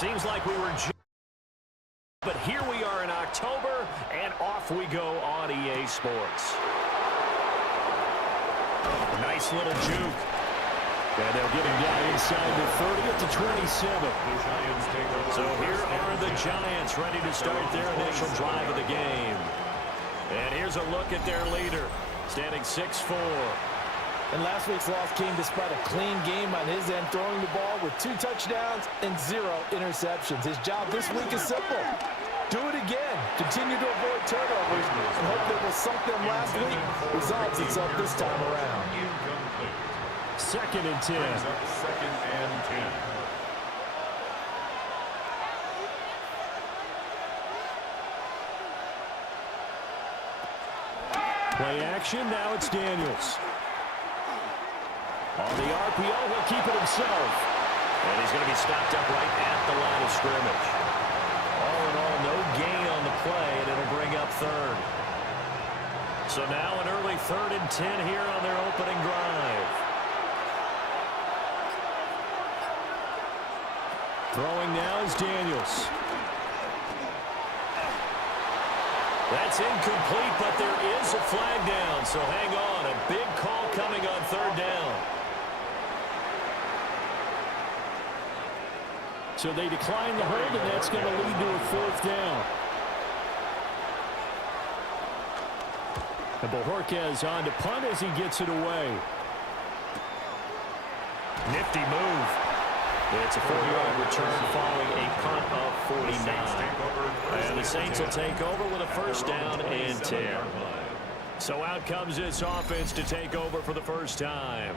Seems like we were... But here we are in October, and off we go on EA Sports. Nice little juke. And they'll get him down inside the 30 at the 27. So here are the Giants ready to start their initial drive of the game. And here's a look at their leader, standing 6'4". And last week's loss came despite a clean game on his end, throwing the ball with 2 touchdowns and 0 interceptions. His job this week is simple. Do it again. Continue to avoid turnovers and hope that what sunk them last week resolves itself this time around. 2nd and 10. 2nd and 10. Play action. Now it's Daniels. On the RPO, he'll keep it himself. And he's going to be stopped up right at the line of scrimmage. All in all, no gain on the play, and it'll bring up 3rd. So now an early 3rd and 10 here on their opening drive. Throwing now is Daniels. That's incomplete, but there is a flag down, so hang on. A big call coming on 3rd down. So they decline the hold, and that's going to lead to a 4th down. And Bojorquez on to punt as he gets it away. Nifty move. It's a 40-yard return following a punt of 49. And the Saints will take over with a 1st down and 10. So out comes this offense to take over for the first time.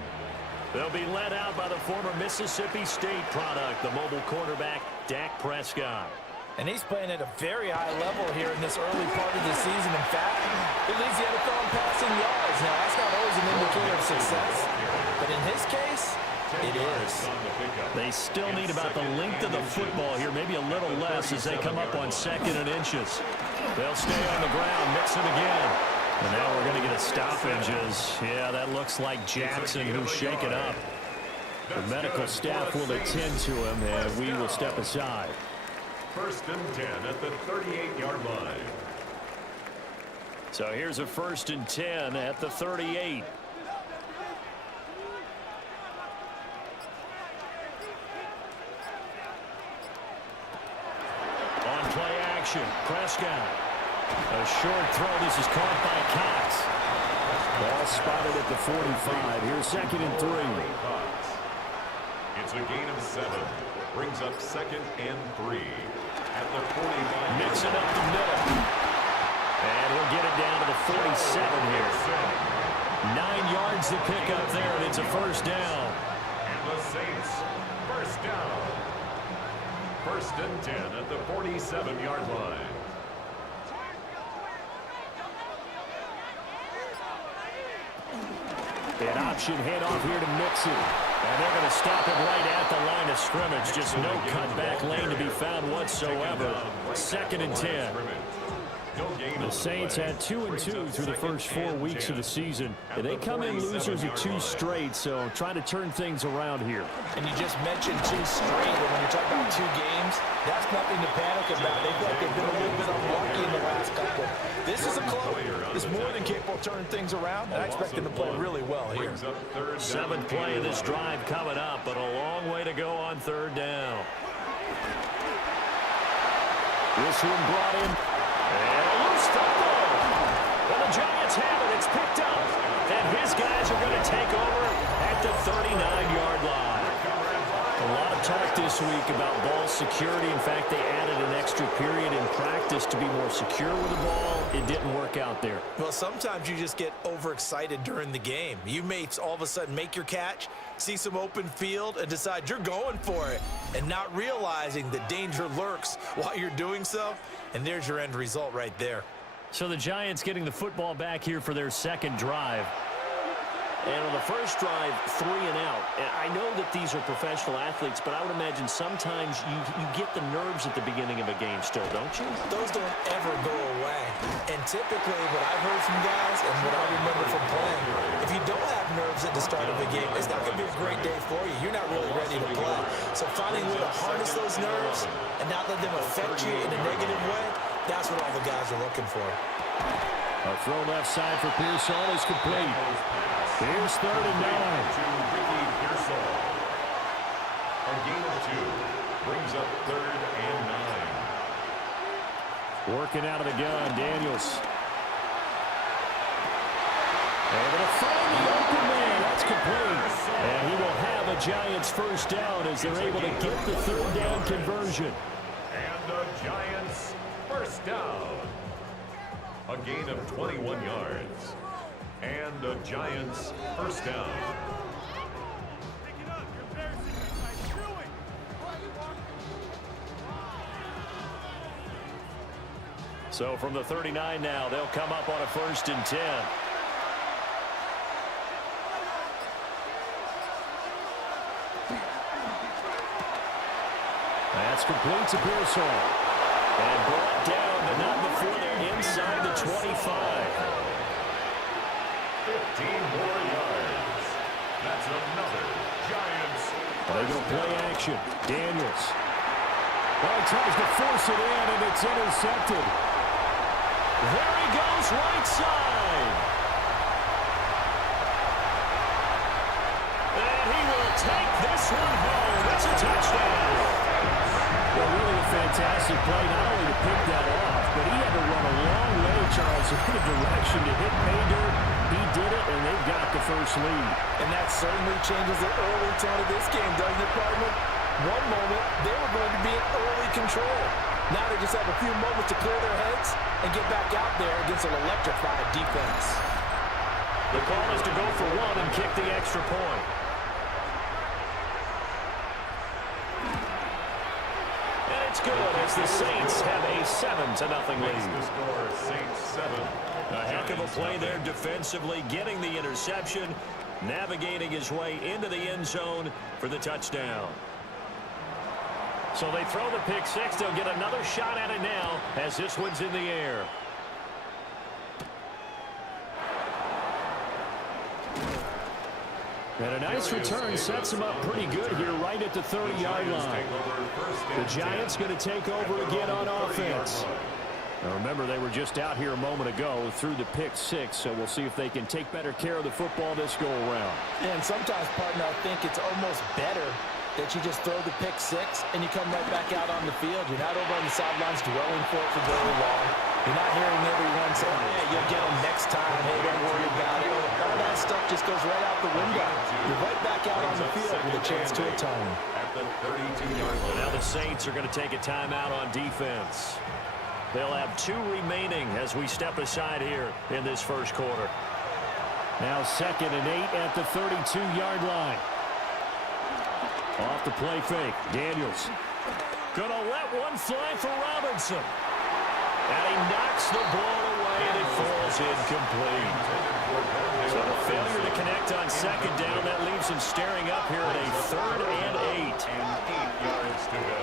They'll be led out by the former Mississippi State product, the mobile quarterback, Dak Prescott. And he's playing at a very high level here in this early part of the season. In fact, it leads the NFL in passing yards. Now, that's not always an indicator of success, but in his case, it is. They still need about the length of the football here, maybe a little less as they come up on 2nd and inches. They'll stay on the ground, mix it again. And now we're going to get a stoppage as, yeah, that looks like Jackson who's shaken up. The medical staff will attend to him, and we will step aside. 1st and 10 at the 38-yard line. So here's a 1st and 10 at the 38. On play action, Prescott. A short throw. This is caught by Cox. Ball spotted at the 45. Here's 2nd and 3. It's a gain of 7. Brings up 2nd and 3. At the 45. Mix it up the middle. And he'll get it down to the 47 here. 9 yards to pick up there, and it's a 1st down. And the Saints, 1st down. 1st and 10 at the 47-yard line. An option handoff here to Mixon. And they're going to stop him right at the line of scrimmage. Just no cutback lane to be found whatsoever. 2nd and 10. The Saints had 2-2 through the first 4 weeks of the season. And they come in losers of 2 straight, so trying to turn things around here. And you just mentioned 2 straight, but when you're talking about 2 games, that's nothing to panic about. They feel like they've been a little bit unlucky in the last couple. This is a club that's more than capable of turning things around, and I expect them to play really well here. 7th play of this drive coming up, but a long way to go on 3rd down. This one brought in. And a loose football. Well, the Giants have it. It's picked up. And his guys are going to take over at the 39-yard line. A lot of talk this week about ball security. In fact, they added an extra period in practice to be more secure with the ball. It didn't work out there. Well, sometimes you just get overexcited during the game. You may all of a sudden make your catch, see some open field, and decide you're going for it, and not realizing the danger lurks while you're doing so. And there's your end result right there. So the Giants getting the football back here for their 2nd drive. And on the first drive, 3 and out. And I know that these are professional athletes, but I would imagine sometimes you get the nerves at the beginning of a game still, don't you? Those don't ever go away. And typically what I've heard from guys and what I remember from playing, if you don't have nerves at the start of a game, it's not going to be a great day for you. You're not really ready to play. So finding a way to harness those nerves and not let them affect you in a negative way, that's what all the guys are looking for. A throw left side for Pearsall is complete. Here's 3rd and 9. A gain of 2 brings up 3rd and 9. Working out of the gun, Daniels. Able to find the open man. That's complete. And he will have a Giants first down as they're able to get the 3rd down conversion. And the Giants first down. A gain of 21 yards. And the Giants first down. So from the 39 now, they'll come up on a 1st and 10. That's complete to Pearsall. And brought down, but not before they're inside the 25. 15 more yards. That's another Giants. They go play action. Daniels. Oh, he tries to force it in, and it's intercepted. There he goes, right side. And he will take this one home. It's a touchdown. Well, really a fantastic play, not only to pick that off, but he had to run a long way, Charles, in the direction to hit pay dirt. He did it, and they've got the first lead. And that certainly changes the early tone of this game, doesn't it, partner? One moment, they were going to be in early control. Now they just have a few moments to clear their heads and get back out there against an electrified defense. The call is to go for 1 and kick the extra point. And it's good as the Saints have a 7-0 lead. The score, Saints 7. A heck of a play there defensively, getting the interception, navigating his way into the end zone for the touchdown. So they throw the pick 6. They'll get another shot at it now as this one's in the air. And a nice return sets him up pretty good here right at the 30-yard line. The Giants going to take over again on offense. Now remember, they were just out here a moment ago through the pick 6, so we'll see if they can take better care of the football this go-around. And sometimes, partner, I think it's almost better that you just throw the pick 6 and you come right back out on the field. You're not over on the sidelines dwelling for it for very long. You're not hearing everyone saying, hey, you'll get them next time. Hey, don't worry about it. All that stuff just goes right out the window. You're right back out on the field with a chance to atone. At the 32-yard line. Now the Saints are going to take a timeout on defense. They'll have 2 remaining as we step aside here in this first quarter. Now 2nd and 8 at the 32-yard line. Off the play fake. Daniels. Gonna let one fly for Robinson. And he knocks the ball away and it falls incomplete. So a failure to connect on 2nd down. That leaves him staring up here at a 3rd and 8. And 8 yards to go.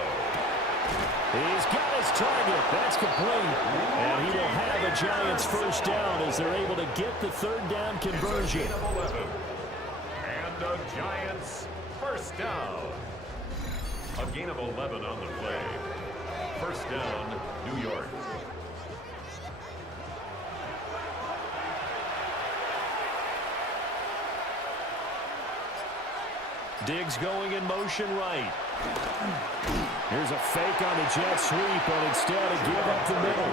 He's got his target. That's complete. And he will have a Giants first down as they're able to get the 3rd down conversion. It's a gain of 11. And the Giants first down. A gain of 11 on the play. First down, New York. Diggs going in motion right. Here's a fake on the jet sweep, but instead a give up the middle.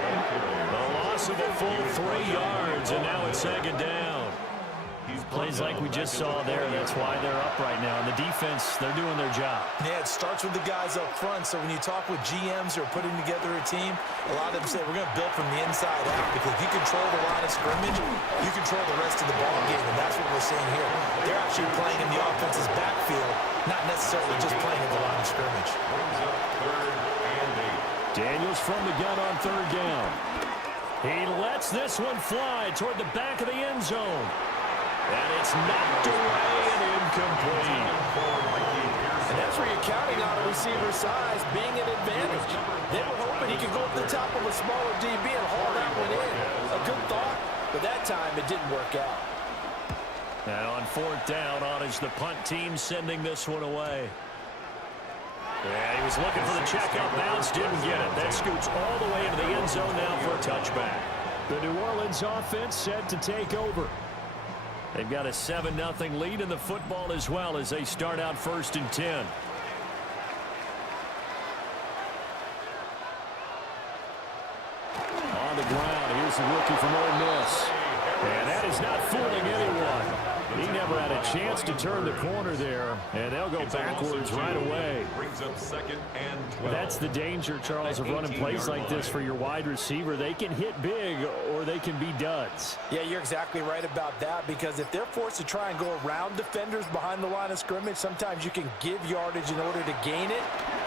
A loss of a full 3 yards, and now it's 2nd down. Plays like we just saw there. That's why they're up right now. And the defense, they're doing their job. Yeah, it starts with the guys up front. So when you talk with GMs who are putting together a team, a lot of them say we're going to build from the inside out, because if you control the line of scrimmage, you control the rest of the ball game, and that's what we're seeing here. They're actually playing in the offense's backfield, not necessarily just playing in the line of scrimmage. Daniels from the gun on 3rd down. He lets this one fly toward the back of the end zone. And it's knocked away and incomplete. And that's where you're counting on a receiver's size being an advantage. They were hoping he could go up the top of a smaller DB and haul that one in. A good thought, but that time it didn't work out. And on 4th down, on is the punt team sending this one away. Yeah, he was looking for the checkout bounce, didn't get it. That scoots all the way into the end zone now for a touchback. The New Orleans offense set to take over. They've got a 7-0 lead in the football as well as they start out 1st and 10. On the ground, here's the rookie from Ole Miss. And that is not fooling anyone. He never had a chance to turn the corner there, and they'll go backwards right away. Brings up 2nd and 12. That's the danger, Charles, of running plays like this for your wide receiver. They can hit big or they can be duds. Yeah, you're exactly right about that, because if they're forced to try and go around defenders behind the line of scrimmage, sometimes you can give yardage in order to gain it.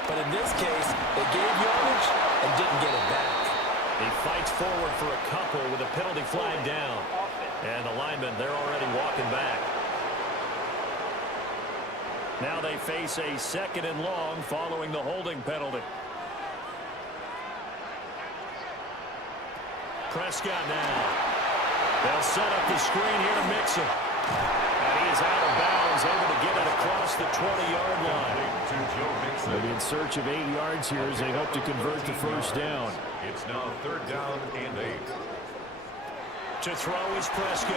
But in this case, they gave yardage and didn't get it back. He fights forward for a couple with a penalty flag down. And the linemen, they're already walking back. Now they face a 2nd and long following the holding penalty. Prescott now. They'll set up the screen here to Mixon. And he is out of bounds, able to get it across the 20-yard line. They'll be in search of 8 yards here as they hope to convert the first down. It's now 3rd down and 8. To throw is Prescott.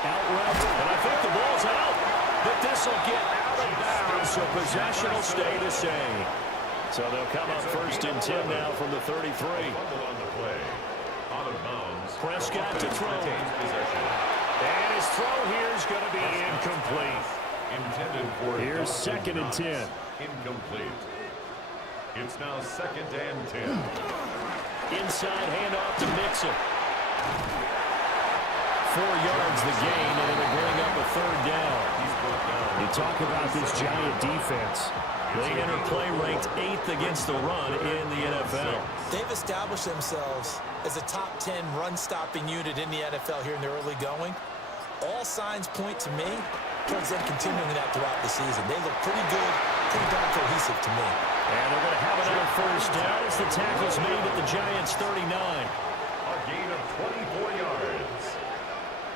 Out route, and I think the ball's out. But this will get out of bounds, so possession will stay the same. So they'll come up 1st and 10 now from the 33. Fumble on the play. Out of bounds. Prescott to throw. And his throw here is going to be incomplete. Intended for Here's 2nd and 10. Incomplete. It's now 2nd and 10. Inside handoff to Mixon. 4 yards the gain, and it'll bring up a 3rd down. You talk about this giant defense. They enter play ranked 8th against the run in the NFL. They've established themselves as a top 10 run-stopping unit in the NFL here in the early going. All signs point to me towards them continuing that throughout the season. They look pretty good, pretty darn cohesive to me. And they're going to have another first down as the tackle's made at the Giants' 39. A gain of 24 yards.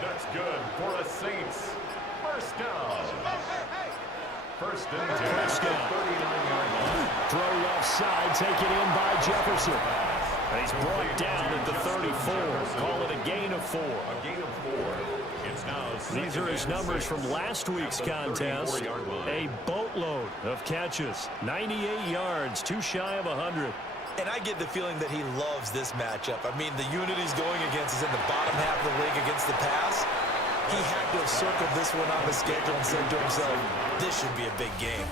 That's good for the Saints. First down. 1st and 10. Prescott. 39-yard line. Throw left side, taken in by Jefferson. And he's brought down at the 34. Call it a gain of 4. A gain of 4. It's now These are his numbers from last week's contest. A boatload of catches. 98 yards, too shy of 100. And I get the feeling that he loves this matchup. I mean, the unit he's going against is in the bottom half of the league against the pass. He had to have circled this one on the schedule and said to himself, this should be a big game.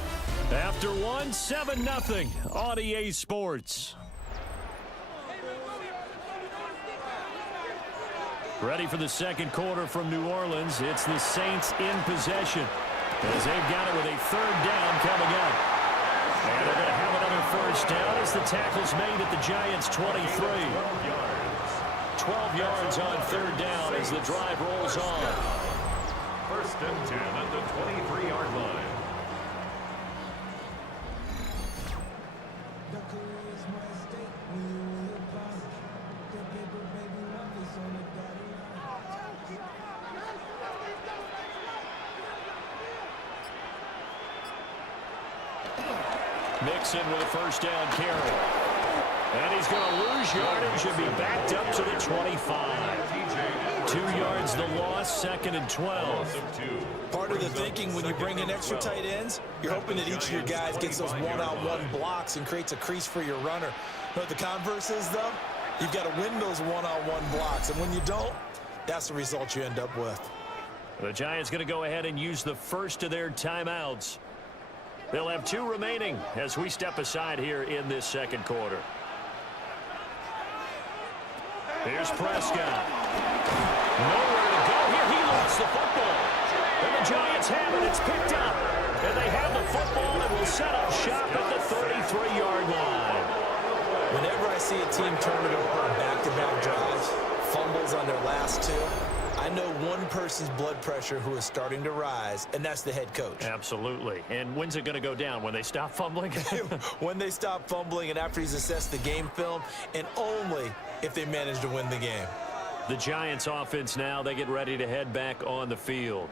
After one, 7-0 on EA Sports. Ready for the 2nd quarter from New Orleans. It's the Saints in possession as they've got it with a 3rd down coming up. And they're going to have another first down as the tackle's made at the Giants' 23. 12 yards on 3rd down as the drive rolls on. 1st and 10 at the 23-yard line. Mixon with a first down carry. And he's going to lose yardage and be backed up to the 25. 2 yards the loss, 2nd and 12. Part of the thinking when you bring in extra tight ends, you're hoping that each of your guys gets those one-on-one blocks and creates a crease for your runner. But the converse is, though, you've got to win those one-on-one blocks. And when you don't, that's the result you end up with. The Giants going to go ahead and use the first of their timeouts. They'll have 2 remaining as we step aside here in this 2nd quarter. Here's Prescott. Nowhere to go here. He lost the football. And the Giants have it. It's picked up. And they have the football and will set up shop at the 33-yard line. Whenever I see a team turn it over on back-to-back drives, fumbles on their last 2, I know one person's blood pressure who is starting to rise, and that's the head coach. Absolutely. And when's it going to go down? When they stop fumbling? When they stop fumbling and after he's assessed the game film, and only if they manage to win the game. The Giants offense now, they get ready to head back on the field.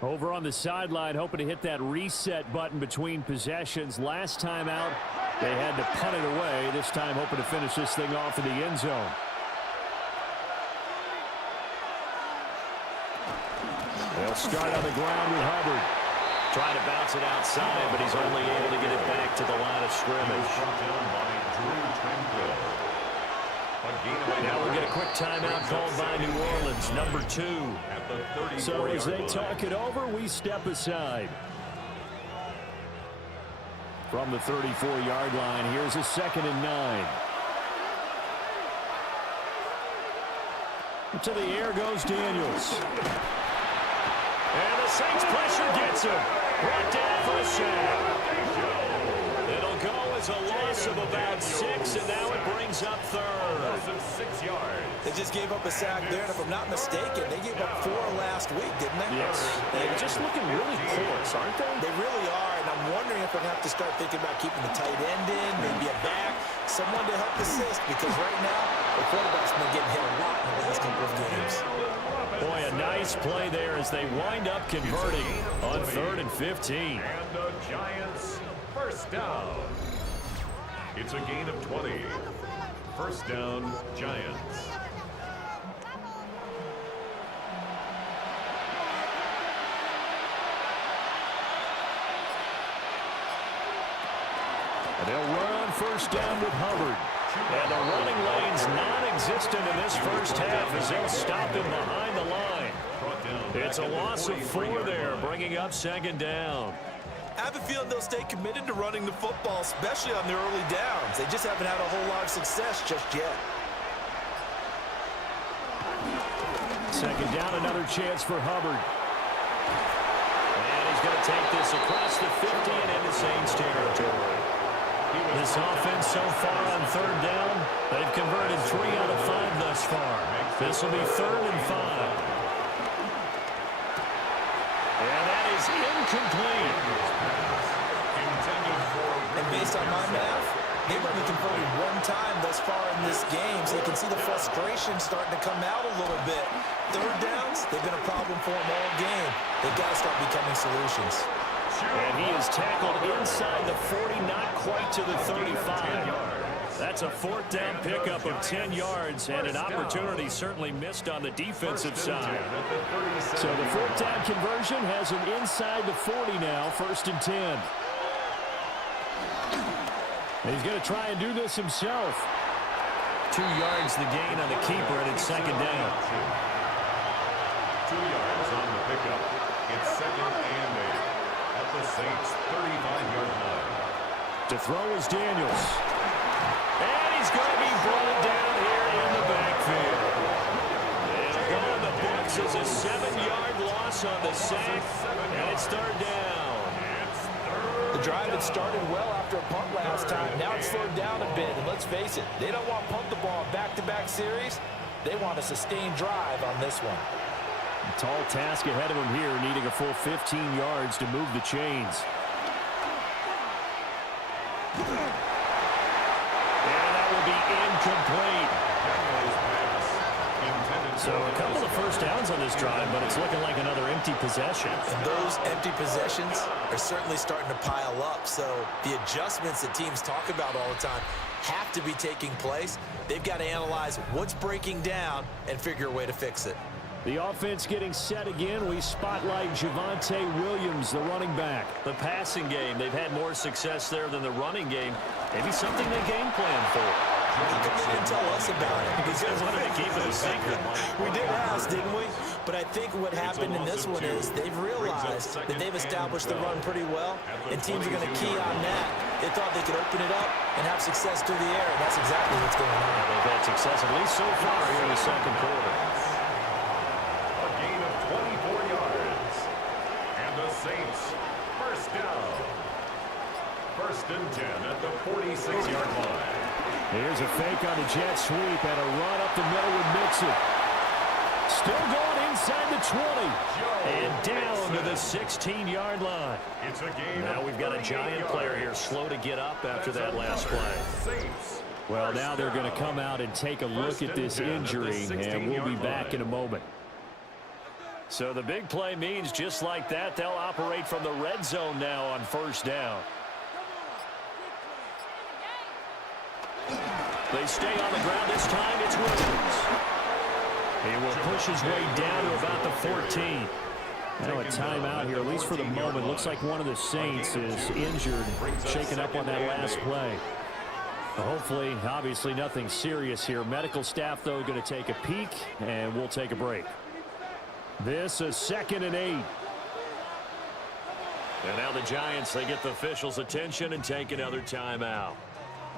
Over on the sideline, hoping to hit that reset button between possessions. Last time out, they had to punt it away. This time, hoping to finish this thing off in the end zone. They'll start on the ground with Hubbard. Trying to bounce it outside, but he's only able to get it back to the line of scrimmage. Now we'll get a quick timeout called by New Orleans, number 2. So as they talk it over, we step aside. From the 34-yard line, here's a 2nd and 9. To the air goes Daniels. And the Saints pressure gets him. Brought down for a sack. It'll go as a loss of about 6, and now it brings up 3rd. 6 yards. They just gave up a sack there, and if I'm not mistaken, they gave up 4 last week, didn't they? Yes. They're just looking really porous, aren't they? They really are, and I'm wondering if they're going to have to start thinking about keeping the tight end in, maybe a back, someone to help assist, because right now, the quarterback's been getting hit a lot in the last couple of games. Boy, a nice play there as they wind up converting on 3rd and 15. And the Giants, first down. It's a gain of 20. First down, Giants. And they'll run on first down with Hubbard. And the running lane's non-existent in this first half as they'll stop him behind the line. It's a loss of 4 there, bringing up 2nd down. I have a feeling they'll stay committed to running the football, especially on their early downs. They just haven't had a whole lot of success just yet. 2nd down, another chance for Hubbard. And he's going to take this across the 50 and into Saints territory. This offense so far on 3rd down, they've converted 3 out of 5 thus far. This will be 3rd and 5. And that is incomplete. And based on my math, they've only converted 1 time thus far in this game, so you can see the frustration starting to come out a little bit. 3rd downs, they've been a problem for them all game. They've got to start becoming solutions. And he is tackled inside the 40, not quite to the 35. That's a 4th down pickup of 10 yards, and an opportunity certainly missed on the defensive side. So the 4th down conversion has him inside the 40 now, 1st and 10. And he's going to try and do this himself. 2 yards the gain on the keeper, and it's 2nd down. 2 yards on the pickup. It's 2nd and 8 at the Saints' 35-yard line. To throw is Daniels. And he's going to be brought down here in the backfield. It'll go in the books as a 7-yard loss on the sack, and it's 3rd down. The drive had started well after a punt last time. Now it's slowed down a bit, and let's face it, they don't want to punt the ball in back-to-back series. They want a sustained drive on this one. A tall task ahead of him here, needing a full 15 yards to move the chains. And that will be incomplete. So a couple of first downs on this drive, but it's looking like another empty possession. And those empty possessions are certainly starting to pile up. So the adjustments that teams talk about all the time have to be taking place. They've got to analyze what's breaking down and figure a way to fix it. The offense getting set again. We spotlight Javonte Williams, the running back. The passing game, they've had more success there than the running game. Maybe something they game plan for. How come they didn't tell us about it? Because they wanted to keep it a secret. We did ask, didn't we? But I think what happened in this one is they've realized that they've established the run pretty well, and teams are going to key on that. They thought they could open it up and have success through the air, and that's exactly what's going on. They've had success, at least so far, here in the 2nd quarter. A gain of 24 yards. And the Saints, first down. 1st and 10 at the 46-yard line. Here's a fake on the jet sweep and a run up the middle with Mixon. Still going inside the 20. And down to the 16-yard line. It's a game. Now we've got a Giant player here slow to get up after that last play. Saints. Well, now they're going to come out and take a look at this injury, and we'll be back in a moment. So the big play means just like that, they'll operate from the red zone now on first down. They stay on the ground this time. It's Williams. He will push his way down to about the 14. Now a timeout here, at least for the moment. Looks like one of the Saints is injured, shaken up on that last play. Hopefully, obviously, nothing serious here. Medical staff, though, going to take a peek, and we'll take a break. This is 2nd and 8. And now the Giants, they get the officials' attention and take another timeout.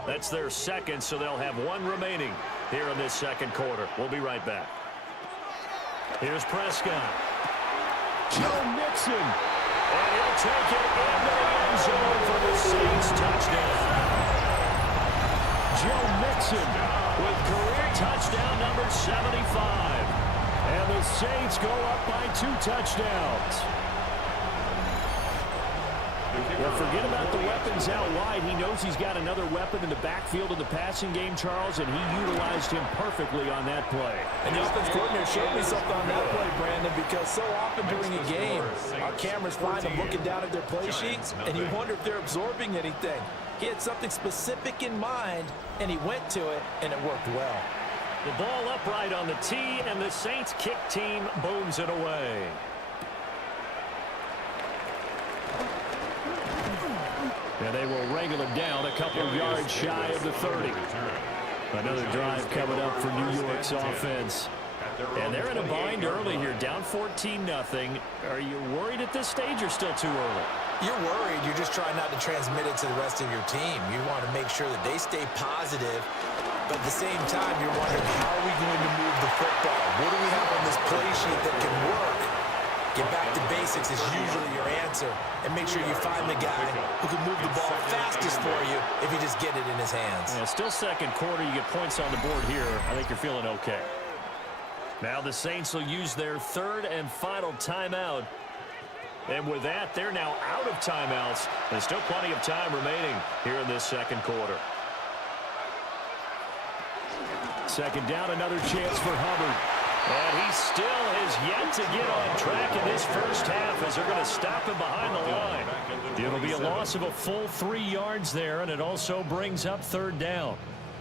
That's their second, so they'll have one remaining here in this second quarter. We'll be right back. Here's Prescott. Joe Mixon. And he'll take it into the end zone for the Saints touchdown. Joe Mixon with career touchdown number 75. And the Saints go up by 2 touchdowns. Well, forget about the weapons out wide. He knows he's got another weapon in the backfield of the passing game, Charles, and he utilized him perfectly on that play. And the offense coordinator showed me something on that play, Brandon, because so often during a game, our cameras find them looking down at their play sheets, and you wonder if they're absorbing anything. He had something specific in mind, and he went to it, and it worked well. The ball upright on the tee, and the Saints kick team booms it away. And they will wrangle him down a couple of yards shy of the 30. Another drive coming up for New York's offense. And they're in a bind early here, down 14-0. Are you worried at this stage or still too early? You're worried. You're just trying not to transmit it to the rest of your team. You want to make sure that they stay positive. But at the same time, you're wondering, how are we going to move the football? What do we have on this play sheet that can work? Get back to basics is usually your answer. And make sure you find the guy who can move the ball fastest for you if you just get it in his hands. Yeah, still second quarter. You get points on the board here. I think you're feeling okay. Now the Saints will use their 3rd and final timeout. And with that, they're now out of timeouts. There's still plenty of time remaining here in this second quarter. Second down, another chance for Hubbard. And he still has yet to get on track in this first half as they're going to stop him behind the line. It'll be a loss of a full 3 yards there, and it also brings up 3rd down.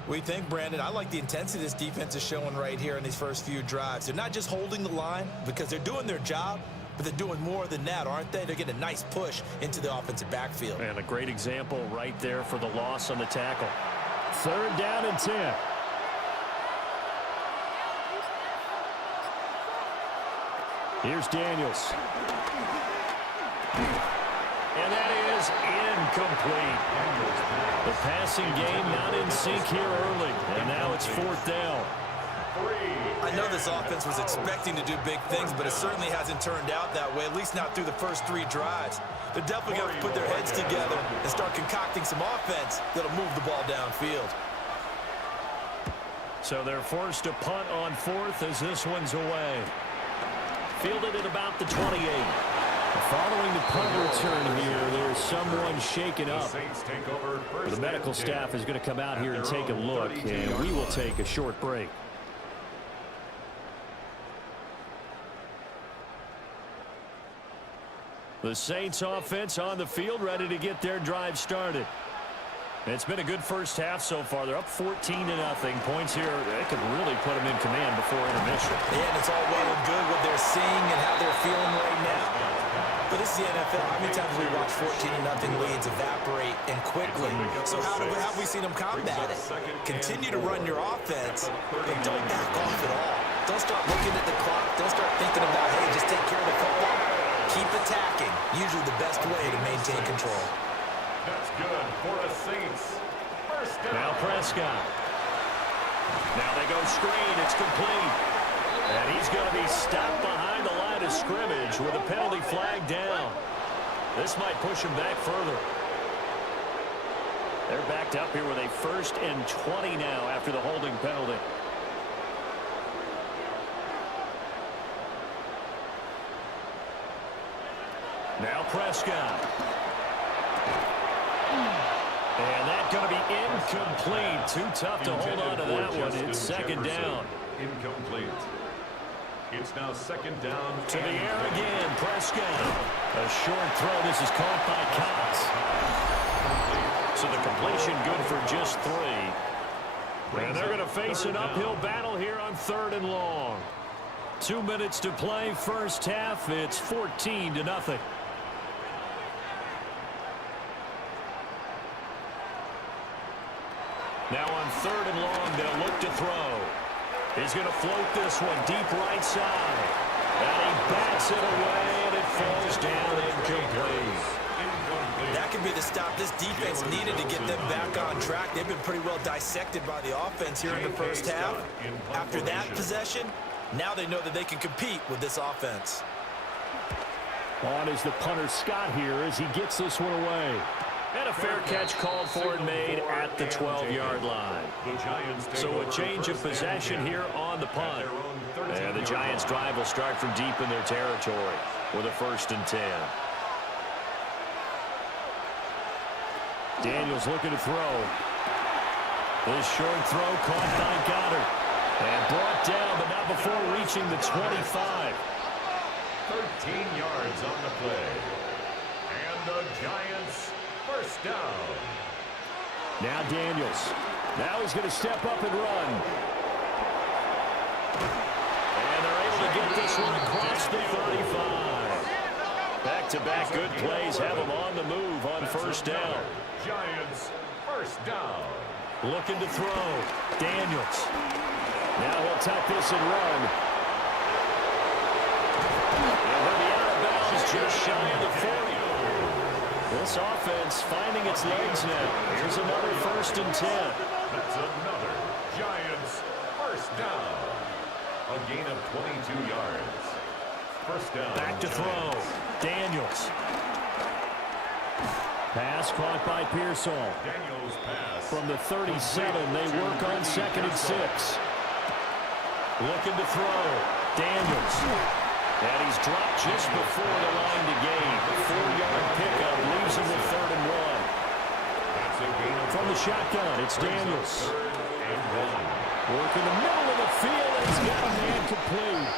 What do you think, Brandon? I like the intensity this defense is showing right here in these first few drives. They're not just holding the line because they're doing their job, but they're doing more than that, aren't they? They're getting a nice push into the offensive backfield. And a great example right there for the loss on the tackle. 3rd down and 10. Here's Daniels. And that is incomplete. The passing game not in sync here early. And now it's 4th down. I know this offense was expecting to do big things, but it certainly hasn't turned out that way, at least not through the first 3 drives. They're definitely going to put their heads together and start concocting some offense that'll move the ball downfield. So they're forced to punt on 4th as this one's away. Fielded at about the 28. Following the punt return here, there's someone shaken up. The medical staff is going to come out here and take a look, and we will take a short break. The Saints offense on the field, ready to get their drive started. It's been a good first half so far. They're up 14-0. Points here, they could really put them in command before intermission. Yeah, and it's all well and good what they're seeing and how they're feeling right now. But this is the NFL. How many times have we watched 14-0 leads evaporate and quickly? So how have we seen them combat it? Continue to run your offense, but don't back off at all. Don't start looking at the clock. Don't start thinking about, hey, just take care of the football. Keep attacking. Usually the best way to maintain control. That's good for the Saints. First down. Now Prescott. Now they go screen. It's complete. And he's going to be stopped behind the line of scrimmage with a penalty flag down. This might push him back further. They're backed up here with a 1st and 20 now after the holding penalty. Now Prescott. And that's going to be incomplete. Too tough to hold on to that one. It's 2nd down. Incomplete. It's now second down. To the air again, Prescott. A short throw. This is caught by Cox. So the completion good for just 3. And they're going to face an uphill battle here on 3rd and long. 2 minutes to play, first half. It's 14-0. Now on 3rd and long, they'll look to throw. He's going to float this one deep right side. And he bats it away, and it falls down incomplete. That could be the stop this defense needed to get them back on track. They've been pretty well dissected by the offense here in the first half. After that possession, now they know that they can compete with this offense. On is the punter Scott here as he gets this one away. And a fair catch called for and made at the 12-yard line. So a change of possession here on the punt. And the Giants' drive will start from deep in their territory with a 1st and 10. Daniels looking to throw. This short throw caught by Goddard. And brought down, but not before reaching the 25. 13 yards on the play. And the Giants, first down. Now Daniels. Now he's going to step up and run. And they're able to get this one across the 35. Back-to-back good plays have them on the move on 1st down. Giants, first down. Looking to throw. Daniels. Now he'll tuck this and run. And he'll be out of bounds just shy of the 40. This offense finding its legs now. Here's another 1st and 10. That's another Giants, first down. A gain of 22 yards. First down. Back to throw. Daniels. Pass caught by Pearsall. Daniels pass. From the 37, they work on 2nd and 6. Looking to throw. Daniels. And he's dropped just before the line to gain. 4-yard pickup leaves him with 3rd and 1. From the shotgun, it's Daniels. Working the middle of the field, and he's got a man complete.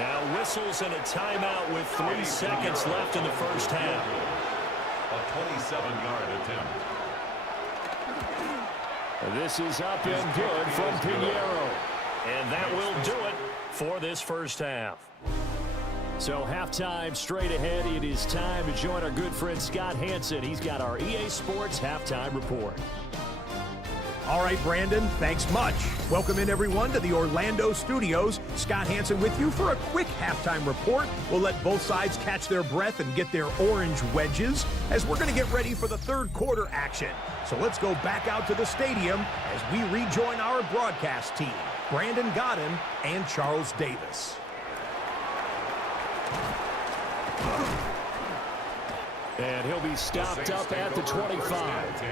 Now whistles and a timeout with 3 seconds left in the first half. A 27-yard attempt. This is up and good from Pinheiro. And that will do it for this first half. So halftime straight ahead. It is time to join our good friend Scott Hanson. He's got our EA Sports halftime report. All right, Brandon, thanks much. Welcome in, everyone, to the Orlando studios. Scott Hanson with you for a quick halftime report. We'll let both sides catch their breath and get their orange wedges as we're going to get ready for the 3rd quarter action. So let's go back out to the stadium as we rejoin our broadcast team, Brandon Godden and Charles Davis. And he'll be stopped up at the 25.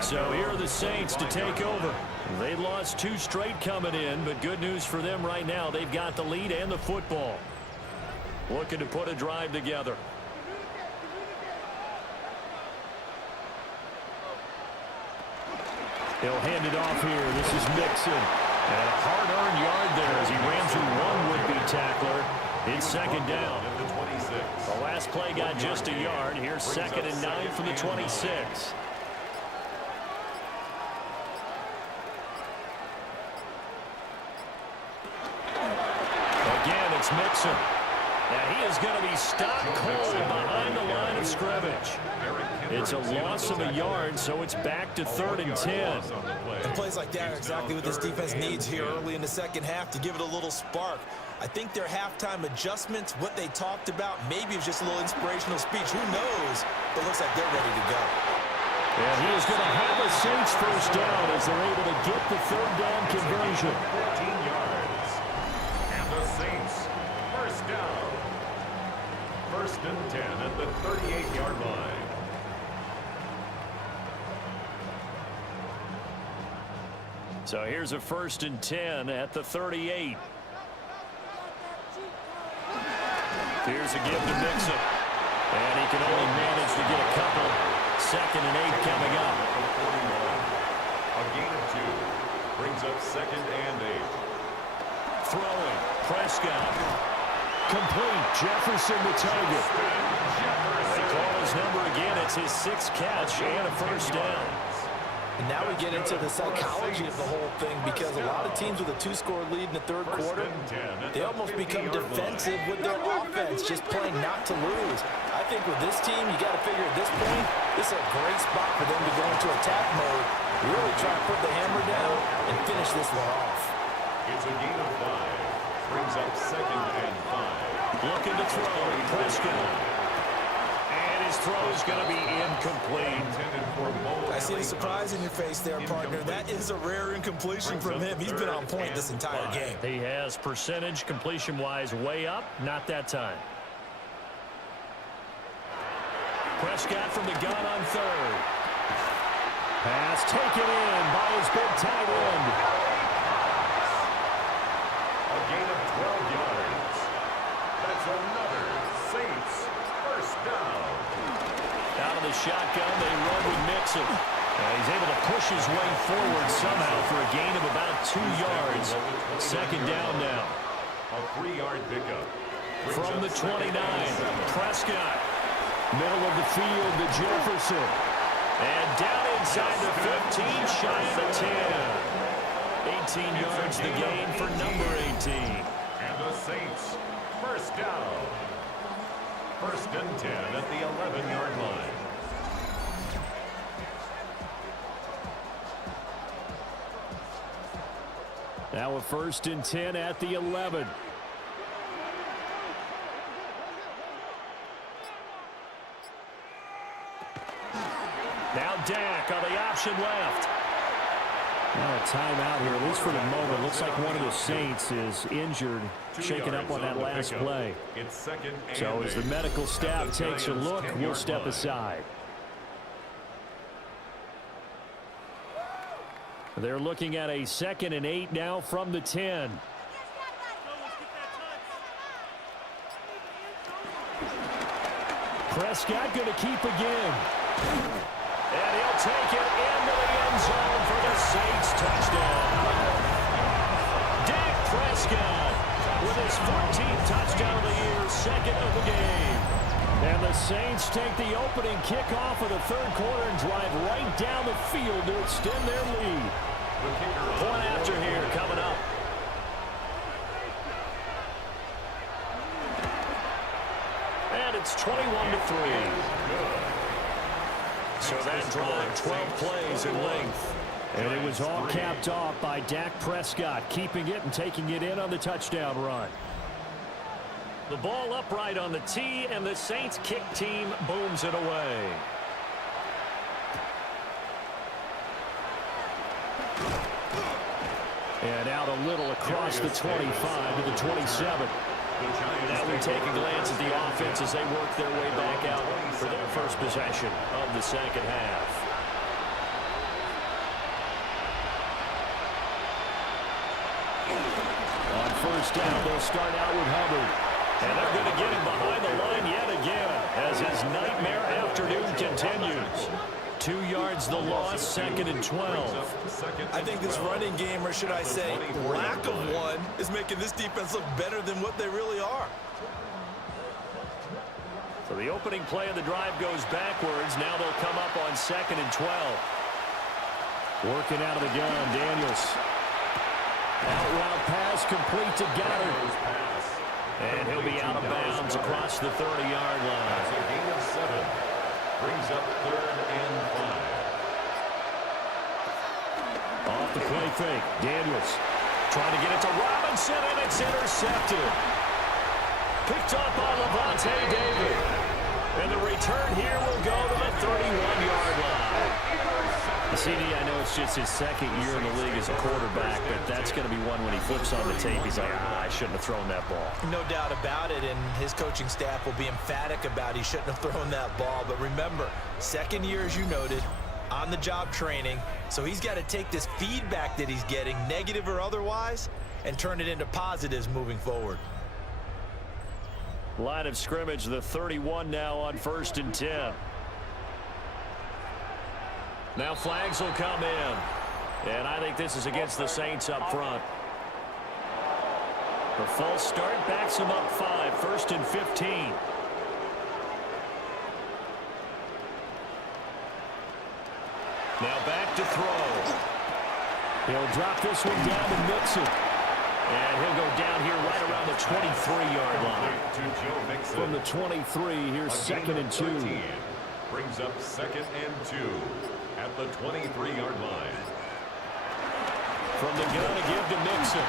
So here are the Saints to take over. They lost 2 straight coming in, but good news for them right now. They've got the lead and the football. Looking to put a drive together. He'll hand it off here. This is Mixon. And a hard-earned yard there as he ran through one would-be tackler. It's 2nd down. The last play got just a yard. Here's 2nd and 9 from the 26. Again, it's Mixon. Now he is going to be stopped cold behind the line of scrimmage. It's a loss of a yard, so it's back to 3rd and 10. And plays like that are exactly what this defense needs here early in the second half to give it a little spark. I think their halftime adjustments, what they talked about, maybe it was just a little inspirational speech. Who knows? But it looks like they're ready to go. And he is going to have a Saints first down as they're able to get the 3rd down conversion. 14 yards. And the Saints, first down. 1st and 10 at the 38-yard line. So here's a 1st and 10 at the 38. Here's a give to Mixon. And he can only manage to get a couple. 2nd and 8 coming up. A gain of 2 brings up 2nd and 8. throwing. Prescott. Complete. Jefferson the target. They call his number again. It's his 6th catch and a first down. And now we get into the psychology of the whole thing, because a lot of teams with a 2-score lead in the third quarter, they almost become defensive with their offense, just playing not to lose. I think with this team, you got to figure at this point, this is a great spot for them to go into attack mode, really try to put the hammer down and finish this one off. It's a gain of 5. Brings up 2nd and 5. Looking to throw. Prescott. And his throw is going to be incomplete. I see the surprise in your face there, partner. That is a rare incompletion from him. He's been on point this entire game. He has percentage completion-wise way up. Not that time. Prescott from the gun on 3rd. Pass taken in by his big tight end. A gain of 12 yards. That's another Saints first down. Out of the shotgun, they run with Mixon. He's able to push his way forward somehow for a gain of about 2 yards. 2nd down now. A 3-yard pickup. From the 29, Prescott. Middle of the field to Jefferson. And down inside the 15, shy of the 10. 18 yards the gain for number 18. And the Saints first down. 1st and 10 at the 11-yard line. Now a 1st and 10 at the 11. Now Dak on the option left. Now a timeout here, at least for the moment. Looks like one of the Saints is injured, shaken up on that last play. It's 2nd and So as the medical staff takes a look, we'll step aside. They're looking at a 2nd and 8 now from the 10. Prescott going to keep again. And he'll take it into the end zone for the Saints touchdown. Dak Prescott with his 14th touchdown of the year, 2nd of the game. And the Saints take the opening kickoff of the third quarter and drive right down the field to extend their lead. Point after here coming up. And it's 21-3. So that drive, 12 plays in length. And it was all capped off by Dak Prescott, keeping it and taking it in on the touchdown run. The ball upright on the tee, and the Saints kick team booms it away. And out a little across the 25 to the 27. Now we take a glance at the offense as they work their way back out for their first possession of the second half. On 1st down, they'll start out with Hubbard. And they're going to get him behind the line yet again as his nightmare afternoon continues. 2 yards the loss, 2nd and 12. I think this running game, or should I say lack of one, is making this defense look better than what they really are. So the opening play of the drive goes backwards. Now they'll come up on 2nd and 12. Working out of the gun, Daniels. Out route pass complete to Goddard. And he'll be out of bounds across the 30-yard line. That's a gain of 7. Brings up 3rd and 5. Off the play fake, Daniels. Trying to get it to Robinson, and it's intercepted. Picked up by Levante David. And the return here will go to the 31-yard line. CD, I know it's just his 2nd year in the league as a quarterback, but that's going to be one when he flips on the tape, he's like, I shouldn't have thrown that ball. No doubt about it, and his coaching staff will be emphatic about he shouldn't have thrown that ball. But remember, 2nd year, as you noted, on-the-job training, so he's got to take this feedback that he's getting, negative or otherwise, and turn it into positives moving forward. Line of scrimmage, the 31 now on 1st and 10. Now flags will come in. And I think this is against the Saints up front. The false start backs him up 5, 1st and 15. Now back to throw. He'll drop this one down to Mixon. And he'll go down here right around the 23-yard line. From the 23, here's 2nd and 2. Brings up 2nd and 2 at the 23-yard line. From the gun to give to Mixon.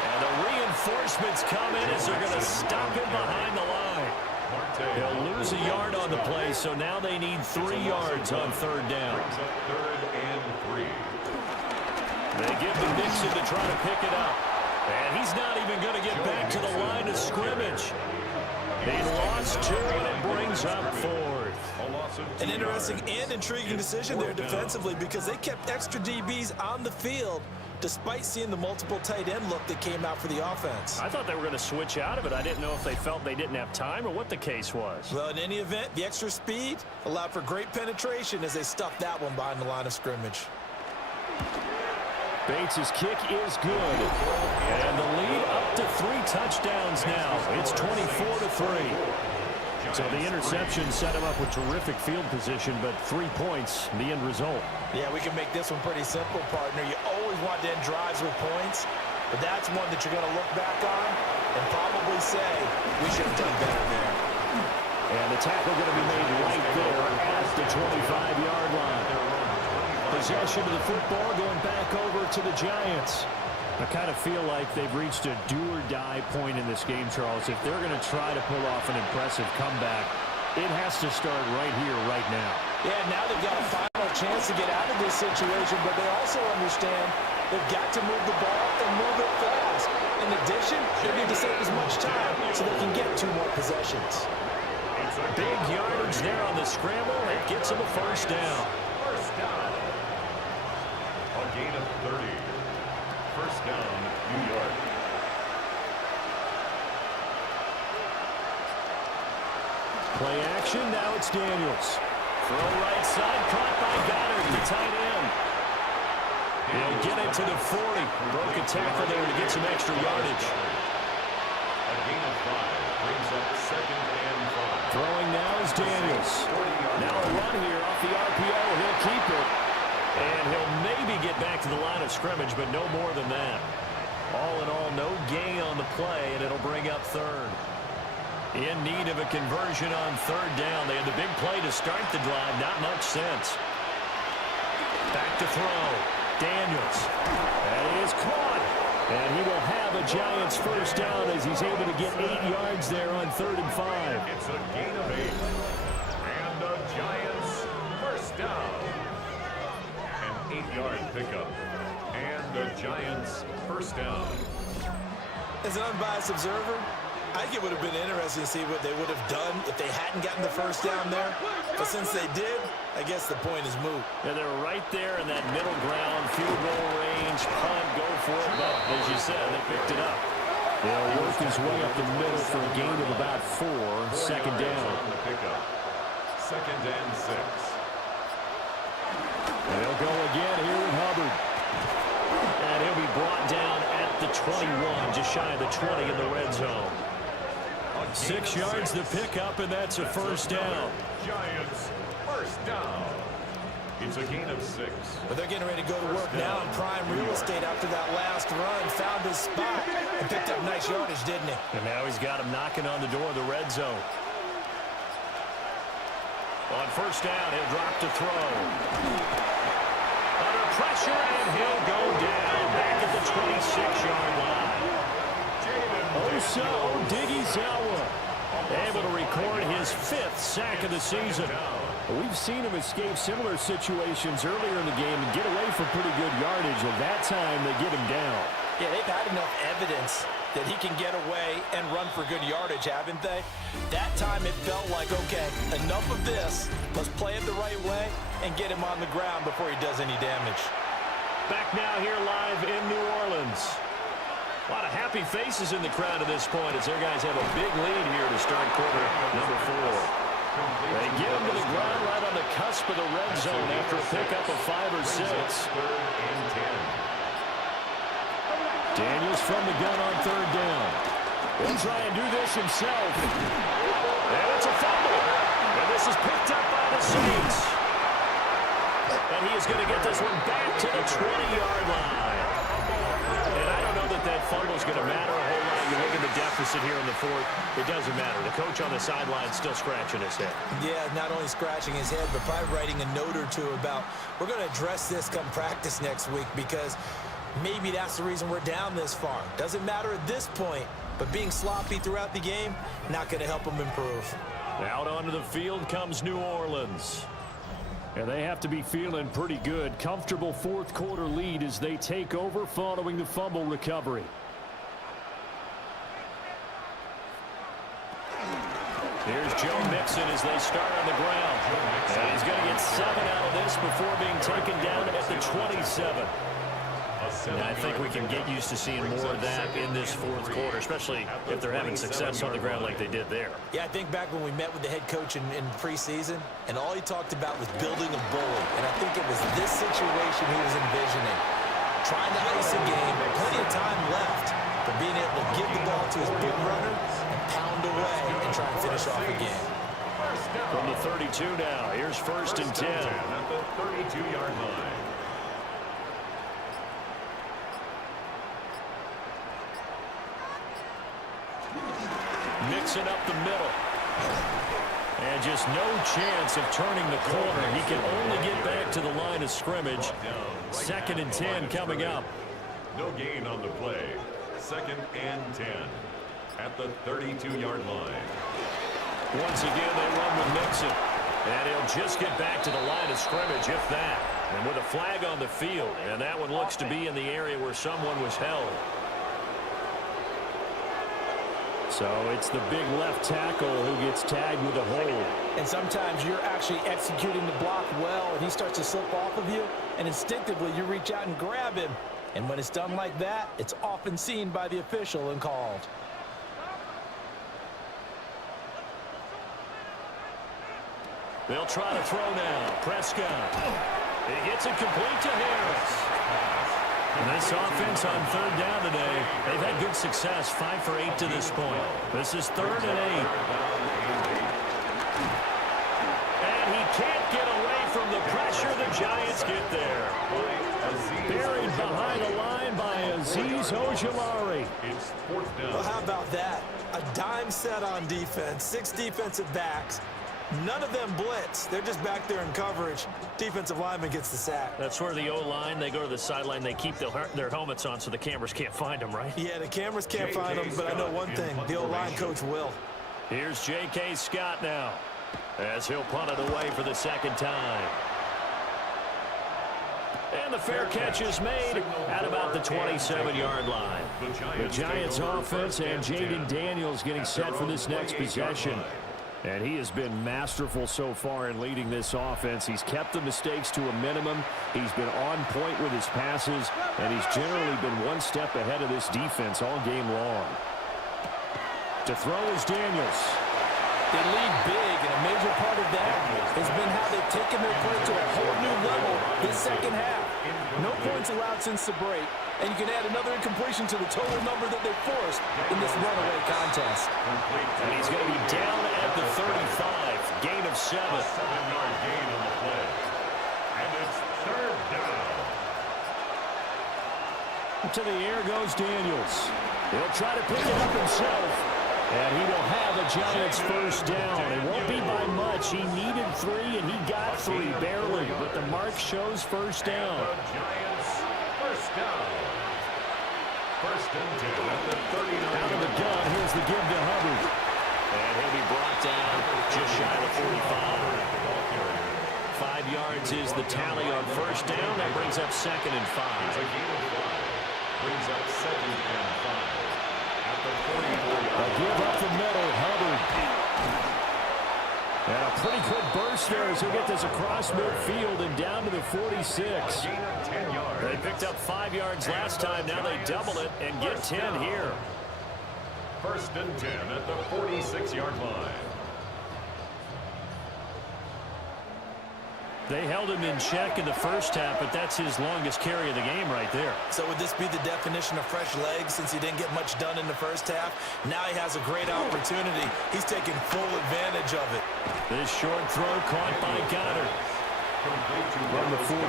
And the reinforcements come in as they're going to stop him behind the line. He'll lose a yard on the play, so now they need 3 yards on 3rd down. Brings up 3rd and 3. They give to Mixon to try to pick it up. And he's not even going to get back to the line of scrimmage. They lost 2, and it brings up 4th. An interesting and intriguing decision there defensively because they kept extra DBs on the field despite seeing the multiple tight end look that came out for the offense. I thought they were going to switch out of it. I didn't know if they felt they didn't have time or what the case was. Well, in any event, the extra speed allowed for great penetration as they stuffed that one behind the line of scrimmage. Bates' kick is good. And the lead up to 3 touchdowns now. It's 24-3. So the interception set him up with terrific field position, but 3 points, the end result. Yeah, we can make this one pretty simple, partner. You always want to end drives with points, but that's one that you're going to look back on and probably say, we should have done better there. And the tackle going to be made right there at the 25-yard line. Possession of the football going back over to the Giants. I kind of feel like they've reached a do-or-die point in this game, Charles. If they're going to try to pull off an impressive comeback, it has to start right here, right now. Yeah, now they've got a final chance to get out of this situation, but they also understand they've got to move the ball and move it fast. In addition, they need to save as much time so they can get 2 more possessions. Big yardage there on the scramble. It gets them a 1st down. First down. A gain of 30. 1st down, New York. Play action, now it's Daniels. Throw right side, caught by Goddard, the tight end. He'll get it to the 40. Broke a tackle there to get some extra yardage. A gain of 5 brings up 2nd and 5. Throwing now is Daniels. Now a run here off the RPO. He'll keep it. And he'll maybe get back to the line of scrimmage, but no more than that. All in all, no gain on the play, and it'll bring up 3rd. In need of a conversion on 3rd down. They had the big play to start the drive. Not much sense. Back to throw. Daniels. That is caught. And he will have a Giants 1st down as he's able to get 8 yards there on 3rd and 5. It's a gain of 8. And the Giants 1st down. An 8-yard pickup. And the Giants 1st down. As an unbiased observer, I think it would have been interesting to see what they would have done if they hadn't gotten the 1st down there. But since they did, I guess the point is moot. And they're right there in that middle ground, field goal range, punt, go for it. But as you said, they picked it up. They'll work his way up the middle for a gain of about 4. 2nd down. 2nd and 6. And they'll go again here with Hubbard. And he'll be brought down at the 21, just shy of the 20 in the red zone. 6 yards to pick up, and that's a 1st down. Giants 1st down. It's a gain of 6. But they're getting ready to go to work now in prime real estate after that last run. Found his spot and picked up nice yardage, didn't he? And now he's got him knocking on the door of the red zone. On 1st down, he'll drop to throw. Under pressure, and he'll go down back at the 26-yard line. Osa Odighizuwa able to record his 5th sack of the season. We've seen him escape similar situations earlier in the game and get away from pretty good yardage, and that time they get him down. Yeah, they've had enough evidence that he can get away and run for good yardage, haven't they? That time it felt like, okay, enough of this. Let's play it the right way and get him on the ground before he does any damage. Back now here live in New Orleans. A lot of happy faces in the crowd at this point as their guys have a big lead here to start quarter number 4. They get him to the ground right on the cusp of the red zone after a pickup of 5 or 6. 3rd and 10. Daniels from the gun on third down. He'll try and do this himself. And it's a fumble. And this is picked up by the Saints. And he is going to get this one back to the 20-yard line. And I don't know that that fumble is going to matter a whole lot. You look at the deficit here in the fourth. It doesn't matter. The coach on the sideline still scratching his head. Yeah, not only scratching his head, but probably writing a note or two about, we're going to address this come practice next week, because maybe that's the reason we're down this far. Doesn't matter at this point, but being sloppy throughout the game, not going to help him improve. Out onto the field comes New Orleans. And they have to be feeling pretty good. Comfortable fourth quarter lead as they take over following the fumble recovery. Here's Joe Mixon as they start on the ground. And he's going to get 7 out of this before being taken down at the 27. And I think we can get used to seeing more of that in this fourth quarter, especially if they're having success on the ground like they did there. Yeah, I think back when we met with the head coach in preseason, and all he talked about was building a bully. And I think it was this situation he was envisioning. Trying to ice a game, plenty of time left, but being able to give the ball to his big runner and pound away and try and finish off the game. From the 32 now, here's 1st and 10. At the 32-yard line. Mixing up the middle. And just no chance of turning the corner. He can only get back to the line of scrimmage. 2nd and 10 coming up. No gain on the play. 2nd and 10 at the 32-yard line. Once again, they run with Mixon. And he'll just get back to the line of scrimmage, if that. And with a flag on the field. And that one looks to be in the area where someone was held. So it's the big left tackle who gets tagged with a hold. And sometimes you're actually executing the block well, and he starts to slip off of you, and instinctively you reach out and grab him. And when it's done like that, it's often seen by the official and called. They'll try to throw now. Prescott. He gets it complete to Harris. And this offense on third down today, they've had good success, 5 for 8 to this point. This is 3rd and 8. And he can't get away from the pressure. The Giants get there. Buried behind the line by Azeez Ojulari. It's 4th down. Well, how about that? A dime set on defense, 6 defensive backs. None of them blitz. They're just back there in coverage. Defensive lineman gets the sack. That's where the O-line, they go to the sideline, they keep their helmets on so the cameras can't find them, right? Yeah, the cameras can't find them, but I know one thing. The O-line coach will. Here's J.K. Scott now as he'll punt it away for the 2nd time. And the fair catch is made at about the 27-yard line. The Giants offense and Jaden Daniels getting set for this next possession. And he has been masterful so far in leading this offense. He's kept the mistakes to a minimum. He's been on point with his passes, and he's generally been one step ahead of this defense all game long. To throw is Daniels. They lead big, and a major part of that has been how they've taken their play to a whole new level this second half. No points allowed since the break, and you can add another incompletion to the total number that they forced in this runaway contest. And he's going to be down at the 35, gain of 7. 7-yard gain on the play. And it's 3rd down. To the air goes Daniels. He'll try to pick it up himself. And he will have a Giants first down. It won't be by much. He needed 3, and he got 3, barely. But the mark shows first down. The Giants first down. 1st and 10 at the 39. Out of the gun, here's the give to Hubbard. And he'll be brought down just shy of 45. 5 yards is the tally on first down. That brings up 2nd and 5. Brings up 2nd and 5. At the 44-yard line. A give up the middle, Hubbard. And a pretty quick burst there as he'll get this across midfield and down to the 46. Gain of 10 yards. They picked up 5 yards last time. Now they double it and get 10 here. 1st and 10 at the 46-yard line. They held him in check in the first half, but that's his longest carry of the game right there. So would this be the definition of fresh legs since he didn't get much done in the first half? Now he has a great opportunity. He's taking full advantage of it. This short throw caught by Goddard. From the 43,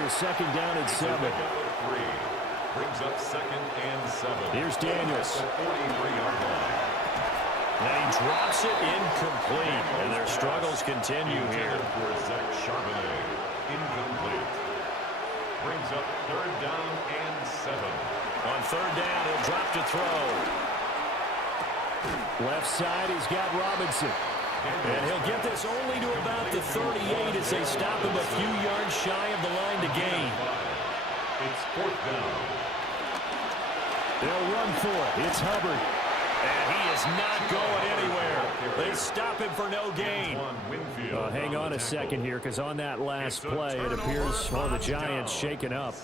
here's second down and 7. Brings up second and 7. Here's Daniels. 43-yard line. And he drops it incomplete, and their struggles continue here. For Zach Charbonnet. Incomplete. Brings up third down and 7. On third down, he'll drop to throw. Left side, he's got Robinson. And he'll get this only to about the 38 as they stop him a few yards shy of the line to gain. It's fourth down. They'll run for it. It's Hubbard. And he is not going anywhere. They stop him for no gain. Hang on a second here, because on that last play, it appears the Giants shaken up.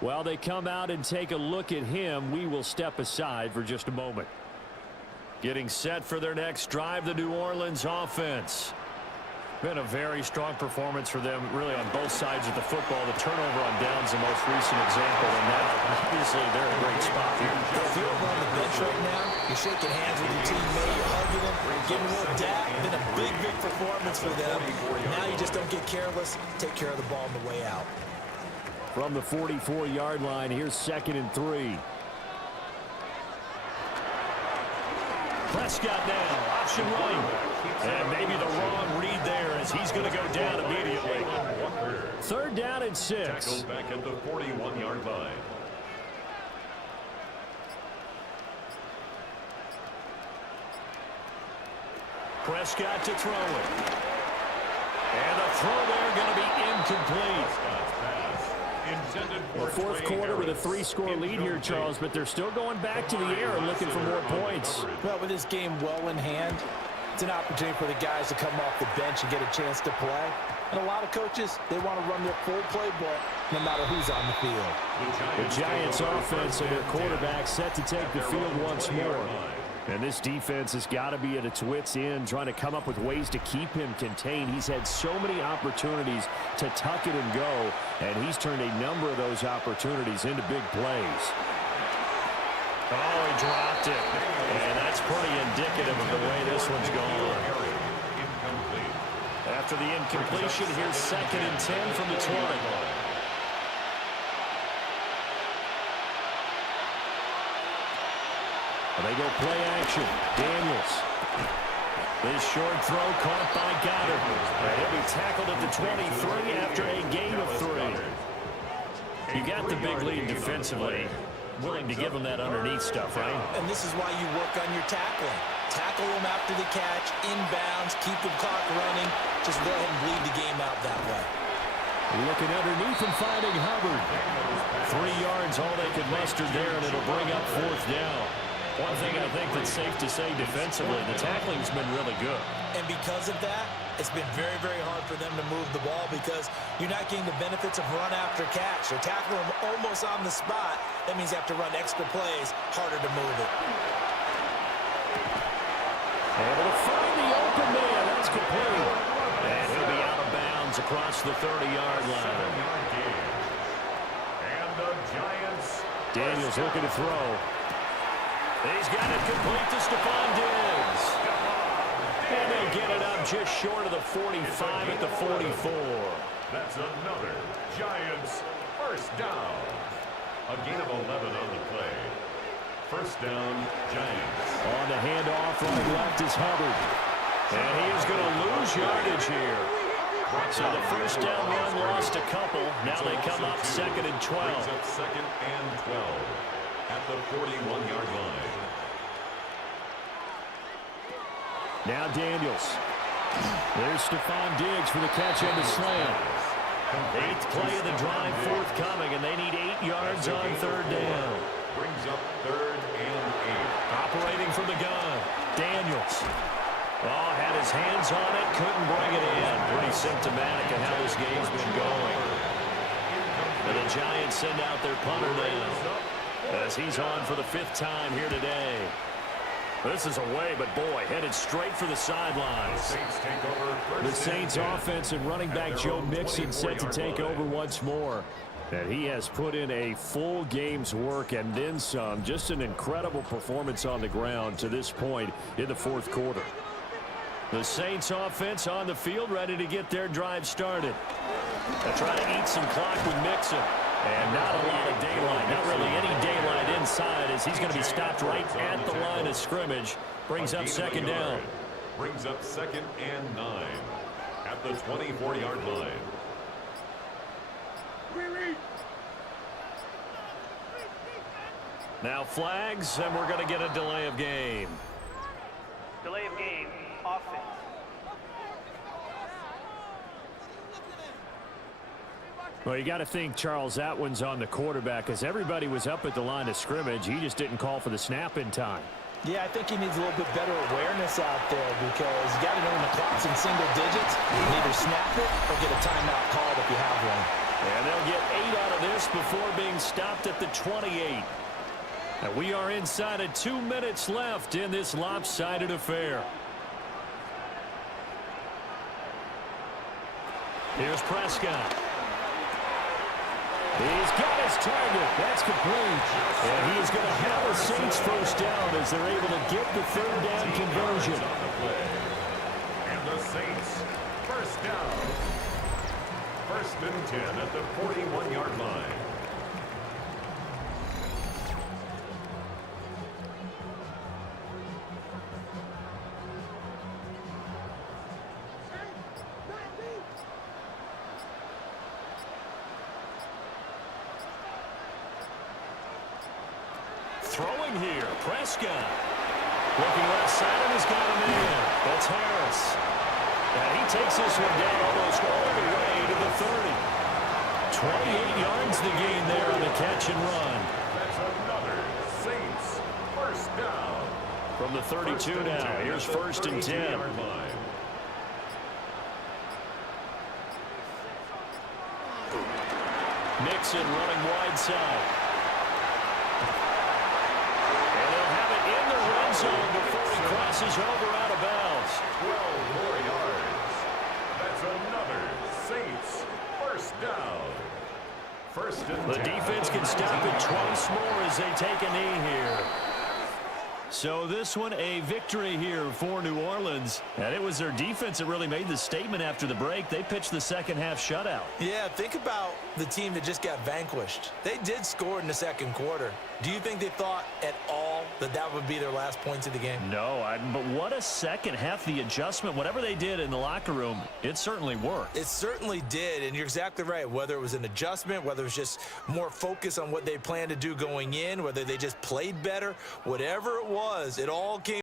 While they come out and take a look at him, we will step aside for just a moment. Getting set for their next drive, the New Orleans offense. Been a very strong performance for them, really, on both sides of the football. The turnover on downs, the most recent example, and now, obviously, they're in a great spot here. If you're over on the bench right now, you're shaking hands with your teammate, you're hugging him, giving a little dap. Been a big, big performance for them. Now you just don't get careless. Take care of the ball on the way out. From the 44-yard line, here's second and 3. Prescott now, option right. And maybe the wrong read there as he's going to go down immediately. Third down and 6. Tackled back at the 41-yard line. Prescott to throw it. And the throw there going to be incomplete. The fourth quarter with a 3-score lead here, Charles, but they're still going back to the air and looking for more points. Well, with this game well in hand, it's an opportunity for the guys to come off the bench and get a chance to play. And a lot of coaches, they want to run their full playbook no matter who's on the field. The Giants offense and their quarterback set to take the field once more. And this defense has got to be at its wits' end, trying to come up with ways to keep him contained. He's had so many opportunities to tuck it and go, and he's turned a number of those opportunities into big plays. Oh, he dropped it. And that's pretty indicative of the way this one's gone. After the incompletion, here's second and 10 from the 20. They go play action. Daniels. This short throw caught by Goddard. He'll be tackled at the 23 after a gain of 3. You got the big lead defensively. Willing to give them that underneath stuff, right? And this is why you work on your tackling. Tackle them after the catch, inbounds, keep the clock running. Just go ahead and bleed the game out that way. Looking underneath and finding Hubbard. 3 yards, all they could muster there, and it'll bring up fourth down. One thing I think that's safe to say defensively, the tackling's been really good. And because of that, it's been very, very hard for them to move the ball because you're not getting the benefits of run after catch. They're tackling them almost on the spot. That means they have to run extra plays, harder to move it. Able to find the open man. That's complete. And he'll be out of bounds across the 30-yard line. And the Giants. Daniels looking to throw. He's got it complete to Stephon Diggs. And they'll get it up just short of the 45 at the 44. That's another Giants first down. A gain of 11 on the play. First down, Giants. On the handoff, right left is Hubbard. And he is going to lose yardage here. So the first down run lost a couple. Now they come up second and 12. Brings up second and 12 at the 41-yard line. Now Daniels. There's Stephon Diggs for the catch on the slam. 8th play of the drive forthcoming, and they need 8 yards on third down. Brings up third and 8. Operating from the gun. Daniels. Oh, had his hands on it, couldn't bring it in. Pretty symptomatic of how this game's been going. And the Giants send out their punter now, as he's on for the 5th time here today. This is away, but boy, headed straight for the sidelines. The Saints offense and running back Joe Mixon set to take over once more. And he has put in a full game's work and then some. Just an incredible performance on the ground to this point in the fourth quarter. The Saints offense on the field, ready to get their drive started. They'll try to eat some clock with Mixon. And not a lot of daylight, not really any daylight inside, as he's going to be stopped right at the line of scrimmage. Brings up second down. Brings up 2nd and 9 at the 24-yard line. Now flags, and we're going to get a delay of game. Delay of game, offense. Well, you got to think, Charles, that one's on the quarterback, as everybody was up at the line of scrimmage. He just didn't call for the snap in time. Yeah, I think he needs a little bit better awareness out there, because you got to know when the clock's in single digits. You can either snap it or get a timeout called if you have one. And they'll get 8 out of this before being stopped at the 28. And we are inside of 2 minutes left in this lopsided affair. Here's Prescott. He's got his target. That's complete. And he is going to have a Saints first down as they're able to get the third down conversion. And the Saints first down. 1st and 10 at the 41-yard line. Throwing here, Prescott. Looking left side, and he's got him in. That's Harris. And he takes this one down almost all the way to the 30. 28 yards the gain there on the catch and run. That's another Saints first down. From the 32 now, here's 1st and 10. Mixon running wide side. Zone before he crosses over out of bounds. 12 more yards. That's another Saints first down. 1st and 10. The defense can stop it twice more as they take a knee here. So this one a victory here for New Orleans. And it was their defense that really made the statement after the break. They pitched the second half shutout. Yeah, think about the team that just got vanquished. They did score in the second quarter. Do you think they thought at all that that would be their last points of the game? No, but what a second half. The adjustment, whatever they did in the locker room, it certainly worked. It certainly did, and you're exactly right. Whether it was an adjustment, whether it was just more focus on what they planned to do going in, whether they just played better, whatever it was, it all came